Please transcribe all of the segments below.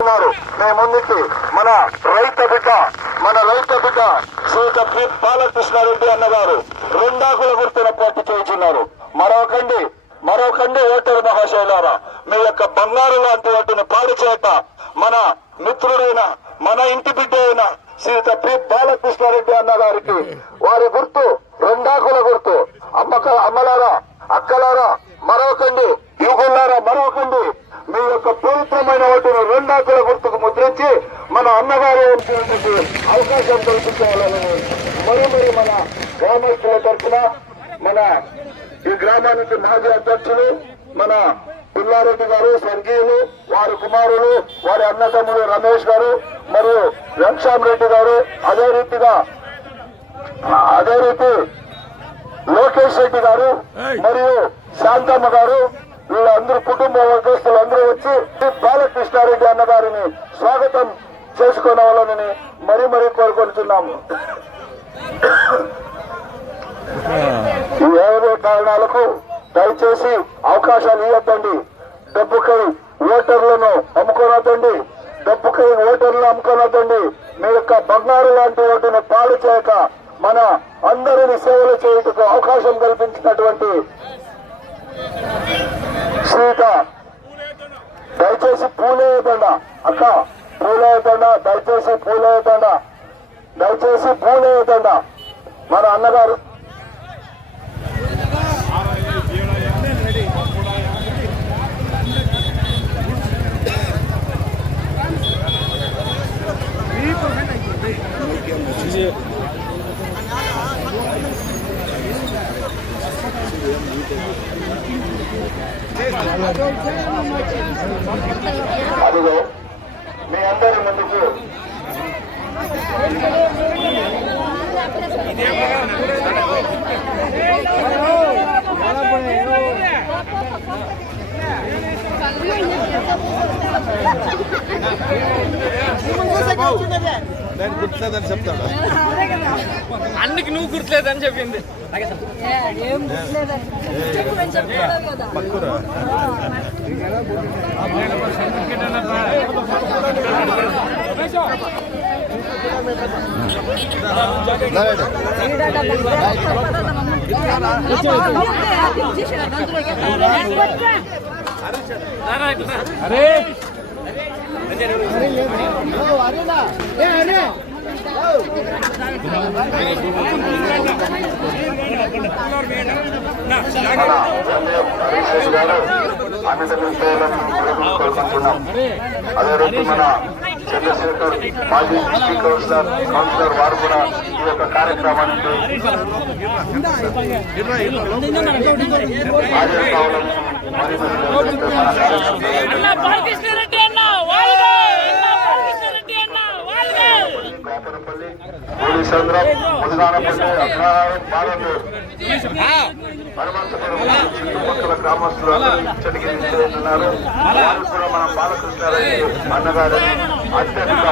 మీ ముందుకి మన రైతు బిడ్డ శ్రీత పి బాలకృష్ణారెడ్డి అన్నగారు రెండాకుల గుర్తున పోటీ చేయించున్నారు. మరొకండి ఓటరు మహాశైలారా, మీ యొక్క బంగారు లాంటి వాటిని పాడు చేయక మన మిత్రుడైన మన ఇంటి బిడ్డ అయిన శ్రీత పి బాలకృష్ణారెడ్డి అన్నగారికి వారి గుర్తు రెండాకుల గుర్తు. అమ్మలారా, అక్కలారా మరొకండి, యుగులారా మరొకండి, మీ యొక్క పవిత్రమైన ఓటును రెండాకుల గుర్తుకు ముద్రించి మన అన్నగారు అవకాశం కల్పించాలని మరి మన గ్రామస్తుల తరఫున మన ఈ గ్రామానికి మాజీ అధ్యక్షులు మన పుల్లారెడ్డి గారు, స్వర్గీయులు, వారి కుమారులు, వారి అన్నతమ్ముడు రమేష్ గారు మరియు వెంకటామరెడ్డి గారు, అదే రీతి లోకేష్ రెడ్డి గారు మరియు శాంతమ్మ గారు, వీళ్ళందరూ కుటుంబ వర్గస్తులు అందరూ వచ్చి బాలకృష్ణారెడ్డి అన్నగారిని స్వాగతం చేసుకోవాలని మరీ కోరుకుంటున్నాము. ఈ ఏవే కారణాలకు దయచేసి అవకాశాలు ఇవ్వద్దండి. డబ్బుకై ఓటర్లను అమ్ముకోనొద్దండి. మీ యొక్క బంగారు లాంటి ఓటును పాడు చేయక మన అందరిని సేవలు చేయుటకు అవకాశం కల్పించినటువంటి శ్రీత దయచేసి పూలేయదండా అక్క, దయచేసి పూలేయదండా మన అన్నగారు అదిగో మీ అందరి ముందుకు గుర్తులేదని చెప్తాడు. అన్నికి నువ్వు గుర్తులేదని చెప్పింది. అరే అదే రీతి మన చంద్రశేఖర్ మాజీ డిస్ట్రిక్ట్ కౌన్సిలర్ వారు కూడా ఈ యొక్క కార్యక్రమానికి హాజరు కావాలని పోలీసంద్రం ముదిదానపల్లి అగ్రహారం బాలలు హనుమంతపురం చుట్టుపక్కల గ్రామస్తులు చడిగిస్తున్నారు. వారు కూడా మన బాలకృష్ణారెడ్డి అన్నగారిని అత్యధిక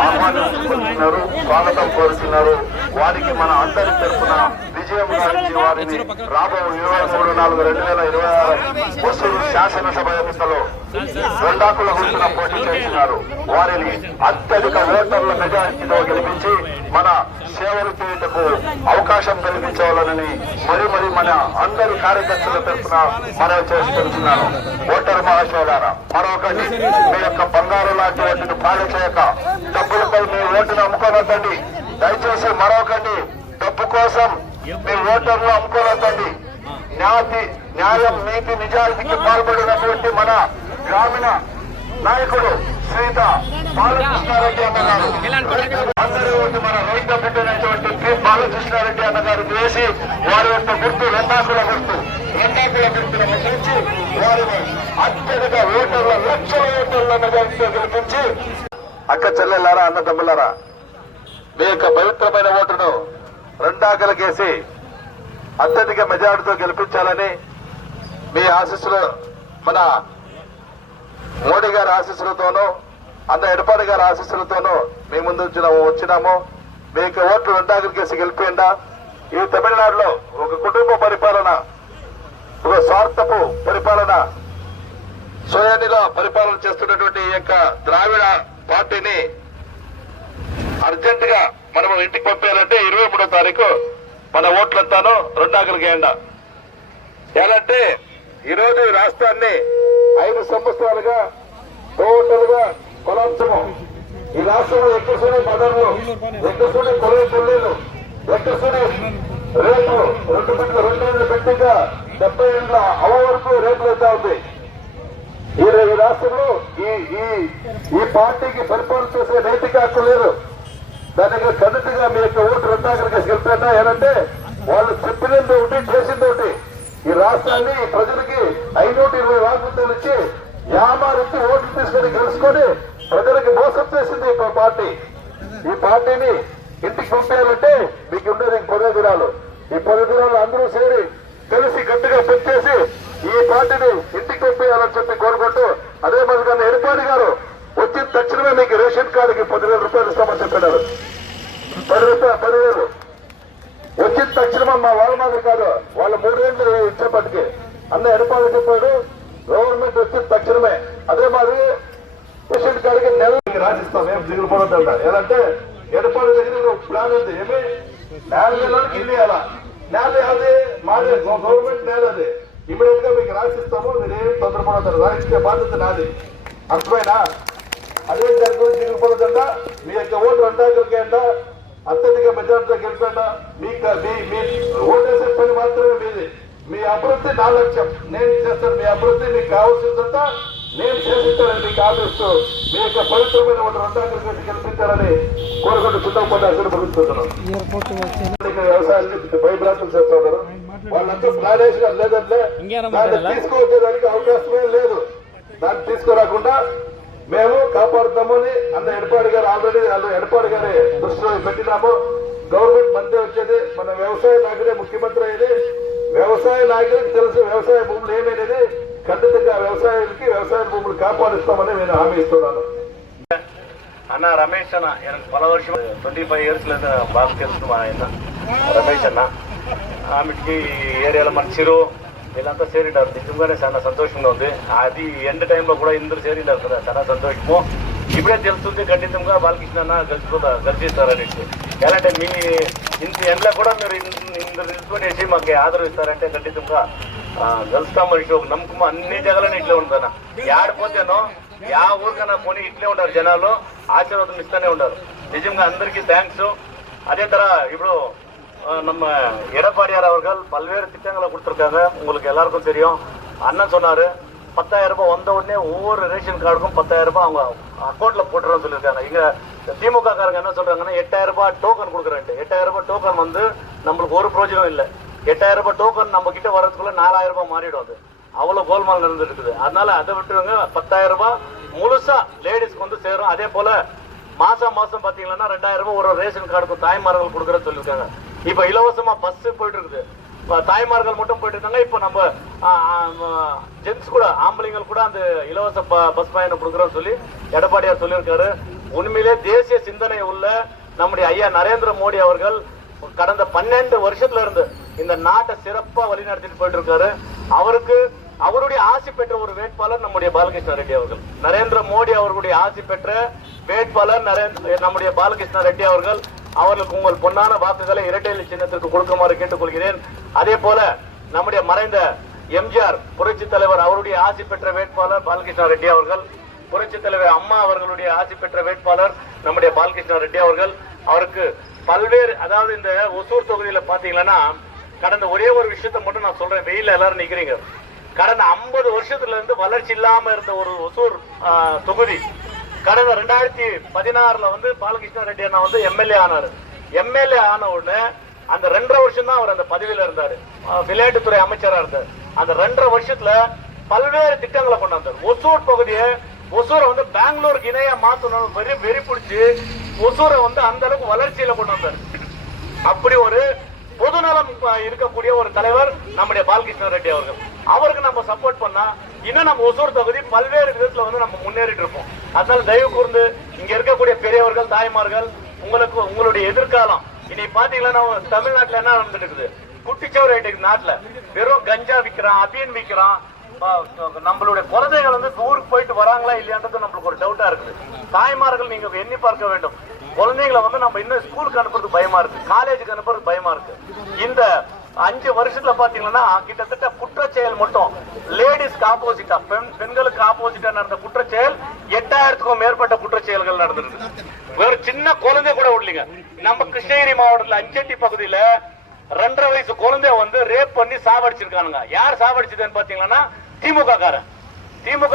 ఆహ్వానిస్తున్నారు, స్వాగతం కోరుతున్నారు. వారికి మన అందరి తరఫున విజయం గారించి వారిని రాబో 23/4/2026 వసూలు శాసనసభ ఎన్నికల్లో రెండాకుల గుర్తున పోటీ చేస్తున్నారు. వారిని అత్యధిక ఓటర్ల మెజారిటీతో గెలిపించి మన సేవలు చేయుటకు అవకాశం కల్పించవాలని మరి మన అందరి కార్యకర్తల తరఫున మనవి చేసుకుంటున్నాను. ఓటరు మహాశైలారా, మరొకటి మీ యొక్క బంగారు లాంటి వాటిని పాడు చేయక డబ్బులపై మీ ఓటును అమ్ముకోనొద్దండి. దయచేసి మరొకటి డబ్బు కోసం మీ ఓటర్లు అమ్ముకోనొద్దండి. న్యాయం, నీతి, నిజాయితీకి పాల్పడినటువంటి మన గ్రామీణ నాయకుడు శ్రీత బాలకృష్ణారెడ్డి అన్నగారు అందరి ఓటు మన రైతు బిడ్డైనటువంటి పి బాలకృష్ణారెడ్డి అన్నగారు వేసి వారి యొక్క గుర్తు రెండాకుల గుర్తును ముద్రించి వారిని అత్యధిక ఓటర్ల లక్షల ఓటర్ల మెజారిటీతో గెలిపించి అక్క చెల్లెలారా, అన్న తమ్ములారా, మీ యొక్క పవిత్రమైన ఓటును రెండాకలకేసి అత్యధిక మెజారిటీతో గెలిపించాలని మీ ఆశీస్సులు మన మోడీ గారి ఆశీస్సులతోనూ అన్న ఎడపాడి గారి ఆశీస్సులతోనూ మీ ముందు వచ్చినాము. మీకు ఓట్లు రెండాకలకేసి గెలిపిండా. ఈ తమిళనాడులో ఒక కుటుంబ పరిపాలన ఒక స్వార్థపు పరిపాలన, స్వయానిల పరిపాలన చేస్తున్నటువంటి ఈ యొక్క ద్రావిడ పార్టీని అర్జెంట్ గా మనం ఇంటికి పంపేయాలంటే 23వ తారీఖు మన ఓట్లంతాను 2 ఆకులకి ఎండ. ఎలాంటే ఈరోజు ఈ రాష్ట్రాన్ని 5 సంవత్సరాలుగా టోటల్ గా కొలాప్సము. ఈ రాష్ట్రంలో ఎక్కడ చూడే పదవులు, ఎక్కడ చూడే కొలే కొల్లీలు, ఎక్కడ చూడే రేట్లు 2 పెట్టిగా 70 ఏళ్ళ అవ వరకు రేట్లు అవుతా ఉంది. ఈ రాష్ట్రంలో ఈ పార్టీకి పరిపాలన చేసే నైతిక హక్కు లేదు. దానికి కరెక్ట్గా మీ యొక్క ఓటు 2 ఆకులకి గెలిపినా ఏంటంటే వాళ్ళు చెప్పినది ఒకటి, చేసింది ఒకటి. ఈ రాష్ట్రాన్ని ప్రజలకి 520 వాగ్దానాలు ఇచ్చి వ్యాపారించి ఓట్లు తీసుకొని గెలుచుకొని ప్రజలకు మోసం చేసింది ఈ పార్టీ. ఈ పార్టీని ఇంటికి పంపేయాలంటే మీకు ఉండేది 10 దినాలు. ఈ 10 దినాలు అందరూ చేరి కలిసి గట్టిగా పెట్టేసి ఈ పార్టీని ఇంటికి పంపేయాలని చెప్పి కోరుకుంటూ, అదే మాదిరిగా ఎడపాడి గారు వచ్చిన తక్షణమే మీకు రేషన్ కార్డుకి 10,000 రూపాయలు ఇస్తామని చెప్పినారు. 10,000 వచ్చిన తక్షణం మా వాళ్ళ మాదిరి కాదు, వాళ్ళ 3 ఏళ్ళు ఇచ్చేపటికి అన్న ఎడపాడు చెప్పాడు. గవర్నమెంట్ వచ్చిన తక్షణమే అదే మాదిరి రేషన్ కార్డుకి నెలకి రాసిస్తాం. ఏం దిగులుపడద్దంట. ఏదంటే ఎడపాడు దగ్గర ప్లాన్ ఉంది. ఏమి 4 నెలలకి ఇల్లు ఇవ్వాలా, నేల అది మాది గవర్నమెంట్ నేల, అది ఇమీడియట్ గా మీకు రాసిస్తాము. మీరు ఏం తొందరపడతారు, రాయించే బాధ్యత నాది. అర్థమైనా? అదే జరుగుతుంది. దిగులుపడదంట. మీ యొక్క ఓటు 2 ఆకులకి ఎండ, అత్యధిక మెజార్టీలో గెలిపేట. మీ ఓటేసే పని మాత్రమే మీది. మీ అభివృద్ధి నా లక్ష్యం. నేను చేస్తాను. మీ అభివృద్ధి మీకు కావాల్సిందంతా నేను చేసిస్తానని మీకు ఆశిస్తూ మీ యొక్క పవిత్రమైన ఓటు 2 ఆకులకి గెలిపించాలని కోరుకుంటూ చిన్నపడి అసలు ముగిస్తున్నాను. వ్యవసాయాన్ని భయభ్రాంతులు చేస్తూ ఉన్నారు. వాళ్ళంతా ప్లాన్ వేసిన లేదంటే దాన్ని తీసుకువచ్చేదానికి అవకాశమే లేదు. దాన్ని తీసుకురాకుండా మేము కాపాడుతామని అన్న ఎడపాడి గారు ఆల్రెడీ ఎడపాడి గారి దృష్టిలో పెట్టినాము. గవర్నమెంట్ మందే వచ్చేది, మన వ్యవసాయ నాయకుడే ముఖ్యమంత్రి అయ్యేది. వ్యవసాయ నాయకుడికి తెలుసు వ్యవసాయ భూములు ఏమైనది. ఖచ్చితంగా వ్యవసాయానికి వ్యవసాయ భూములు కాపాడిస్తామని నేను హామీ ఇస్తున్నాను. అన్న రమేష్ అన్న పల వర్షం 25 ఇయర్స్ లేదా బాగా తెలుసు మా ఆయన రమేష్ అన్న. ఆమెకి ఏరియాలో మన చిరు వీళ్ళంతా చేరిండారు. నిజంగానే చాలా సంతోషంగా ఉంది. అది ఎండ్ టైంలో కూడా ఇందరు చేరిండారు కదా, చాలా సంతోషము. ఇప్పుడే తెలుస్తుంది ఖచ్చితంగా బాలకృష్ణ అన్న గెలిచిస్తారని. ఎలాంటి మీ ఇంత ఎండ్లో కూడా మీరు ఇందరు నిలుచుకునేసి మాకు ఆదరవు ఇస్తారంటే ఖచ్చితంగా గెలుస్తామని ఒక నమ్మకం అన్ని జగలని ఇట్లే ఉందన్న. ఆడిపోతేనో యా ఊరికన్నా పోనీ ఇట్లే ఉంటారు జనాలు, ఆశీర్వాదం ఇస్తూనే ఉంటారు. నిజంగా అందరికీ థ్యాంక్స్. அதே தர இப்போ நம்ம எடப்பாடியார் அவர்கள் பல்வேறு திட்டங்களை கொடுத்துருக்காங்க. உங்களுக்கு எல்லாருக்கும் தெரியும். அண்ணன் சொன்னாரு 10,000 ரூபாய் வந்த உடனே ஒவ்வொரு ரேஷன் கார்டுக்கும் 10,000 ரூபாய் அவங்க அக்கௌண்ட்ல போட்டுறோம்னு சொல்லியிருக்காங்க. இங்க திமுக காரங்க என்ன சொல்றாங்கன்னா 8,000 ரூபாய் டோக்கன் கொடுக்குறேன்ட்டு. 8,000 ரூபாய் டோக்கன் வந்து நம்மளுக்கு ஒரு பிரயோஜனம் இல்லை. 8,000 ரூபாய் டோக்கன் நம்ம கிட்ட வரதுக்குள்ள 4,000 ரூபாய் மாறிடும். அது அவ்வளவு கோல்மால் நடந்துட்டு இருக்குது. அதனால அதை விட்டுருங்க. 10,000 ரூபாய் முழுசா லேடிஸ்க்கு வந்து சேரும். அதே போல மாசம் பாத்தீங்கன்னா 2,000 ரூபாய் ஒரு ரேஷன் கார்டுக்கு தாய்மார்கள் கொடுக்குறேன்னு சொல்லியிருக்காங்க. இப்ப இலவசமா பஸ் போயிட்டு இருக்குது. தாய்மார்கள் மட்டும் போயிட்டு இருக்காங்க. இப்ப நம்ம ஜென்ஸ் கூட ஆம்பளைங்கள் கூட அந்த இலவச பஸ் பயணம் கொடுக்குறோம்னு சொல்லி எடப்பாடியார் சொல்லியிருக்காரு. உண்மையிலே தேசிய சிந்தனை உள்ள நம்முடைய ஐயா நரேந்திர மோடி அவர்கள் கடந்த 12 வருஷத்துல இருந்து இந்த நாட்டை சிறப்பா வழிநடத்திட்டு போயிட்டு இருக்காரு. அவருக்கு அவருடைய ஆசி பெற்ற ஒரு வேட்பாளர் நம்முடைய பாலகிருஷ்ண ரெட்டி அவர்கள். நரேந்திர மோடி அவர்களுடைய ஆசி பெற்ற வேட்பாளர் நம்முடைய பாலகிருஷ்ண ரெட்டி அவர்கள். அவர்களுக்கு உங்கள் பொன்னான வாக்குகளை இரட்டை இலை சின்னத்திற்கு கொடுக்குமாறு கேட்டுக்கொள்கிறேன். அதே போல நம்முடைய மறைந்த எம்ஜிஆர் புரட்சி தலைவர் அவருடைய ஆசி பெற்ற வேட்பாளர் பாலகிருஷ்ண ரெட்டி அவர்கள். புரட்சி தலைவர் அம்மா அவர்களுடைய ஆசி பெற்ற வேட்பாளர் நம்முடைய பாலகிருஷ்ண ரெட்டி அவர்கள். அவருக்கு பல்வேறு, அதாவது இந்த ஒசூர் தொகுதியில பாத்தீங்கன்னா கடந்த ஒரே ஒரு விஷயத்தை மட்டும் நான் சொல்றேன். வெயில எல்லாரும் நிக்கிறீங்க. கடந்த 50 வருஷத்துல இருந்து வளர்ச்சி இல்லாம இருந்த ஒரு ஒசூர் தொகுதி கடந்த 2016ல வந்து பாலகிருஷ்ண ரெட்டி அண்ணா வந்து எம்எல்ஏ ஆனாரு. எம்எல்ஏ ஆன உடனே அந்த 2.5 வருஷம் தான் அவர் அந்த பதவியில இருந்தாரு. விளையாட்டுத்துறை அமைச்சரா இருந்தார். அந்த 2.5 வருஷத்துல பல்வேறு திட்டங்களை கொண்டு வந்தார். ஒசூர் பகுதியை ஒசூரை வந்து பெங்களூருக்கு இணையா மாத்தணும் வெறி பிடிச்சி ஒசூரை வந்து அந்த அளவுக்கு வளர்ச்சியில கொண்டு வந்தார். அப்படி ஒரு பொதுநலம் இருக்கக்கூடிய ஒரு தலைவர் நம்முடைய பாலகிருஷ்ண ரெட்டி அவர்கள். அவருக்கு நம்ம சப்போர்ட் பண்ணா இன்னும் நம்ம ஒசூர் தொகுதி பல்வேறு விதத்துல வந்து நம்ம முன்னேறிட்டு இருப்போம். அதனால தயவு கூர்ந்து இங்க இருக்கக்கூடிய பெரியவர்கள், தாய்மார்கள், உங்களுடைய எதிர்காலம் இனி பாத்தீங்கன்னா தமிழ்நாட்டுல என்ன நடந்துட்டு இருக்குது, குட்டிச்சவர் ஐட்டுக்கு நாட்டுல வெறும் கஞ்சா விற்கிறான், அபியன் விற்கிறான். நம்மளுடைய குழந்தைகள் வந்து ஊருக்கு போயிட்டு வராங்களா இல்லையான்றது நம்மளுக்கு ஒரு டவுட்டா இருக்குது. தாய்மார்கள் நீங்க எண்ணி பார்க்க வேண்டும். குழந்தைகளை வந்து நம்ம இன்னும் ஸ்கூலுக்கு அனுப்புறது பயமா இருக்கு, காலேஜுக்கு அனுப்புறது பயமா இருக்கு. இந்த 5 வருஷத்துல பாத்தீங்கன்னா கிட்டத்தட்ட குற்றச்செயல் மட்டும் லேடிஸ்க்கு ஆப்போசிட்டா, பெண்களுக்கு ஆப்போசிட்டா நடந்த குற்றச்செயல் 8000க்கும் மேற்பட்ட குற்றச்செயல்கள் நடந்திருக்கு. வேற சின்ன குழந்தை கூட விடலீங்க. நம்ம கிருஷ்ணகிரி மாவட்டத்துல அஞ்செட்டி பகுதியில 2.5 வயசு குழந்தைய வந்து ரேப் பண்ணி சாவடிச்சிருக்கானுங்க. யார் சாவடிச்சதுன்னு பாத்தீங்கன்னா திமுக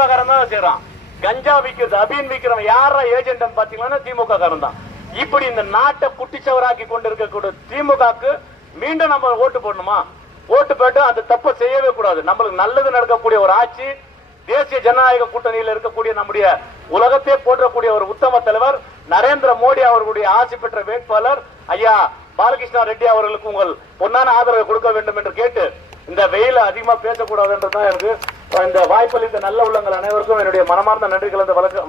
காரன் தான் செய்யறான். கஞ்சா விக்கிறது, அபின் விக்கிறவன் யாரா ஏஜென்ட் பாத்தீங்கன்னா திமுக காரன் தான். இப்படி இந்த நாட்டை குட்டிச்சவராக்கி கொண்டிருக்கக்கூடிய திமுகக்கு மீண்டும் நம்ம ஓட்டு போடணுமா? ஓட்டு போட்டு அந்த தப்பை செய்யவே கூடாது. நம்மளுக்கு நல்லது நடக்கக்கூடிய ஒரு ஆட்சி, தேசிய ஜனநாயக கூட்டணியில் இருக்கக்கூடிய நம்முடைய உலகத்தை போற்றக்கூடிய ஒரு உத்தம தலைவர் நரேந்திர மோடி அவர்களுடைய ஆட்சி பெற்ற வேட்பாளர் ஐயா பாலகிருஷ்ணா ரெட்டி அவர்களுக்கு உங்கள் பொன்னான ஆதரவை கொடுக்க வேண்டும் என்று கேட்டு, இந்த வெயில அதிகமா பேசக்கூடாது என்றுதான் எனக்கு இந்த வாய்ப்பளித்த நல்ல உள்ளங்கள் அனைவருக்கும் என்னுடைய மனமார்ந்த நன்றி கலந்த வணக்கம்.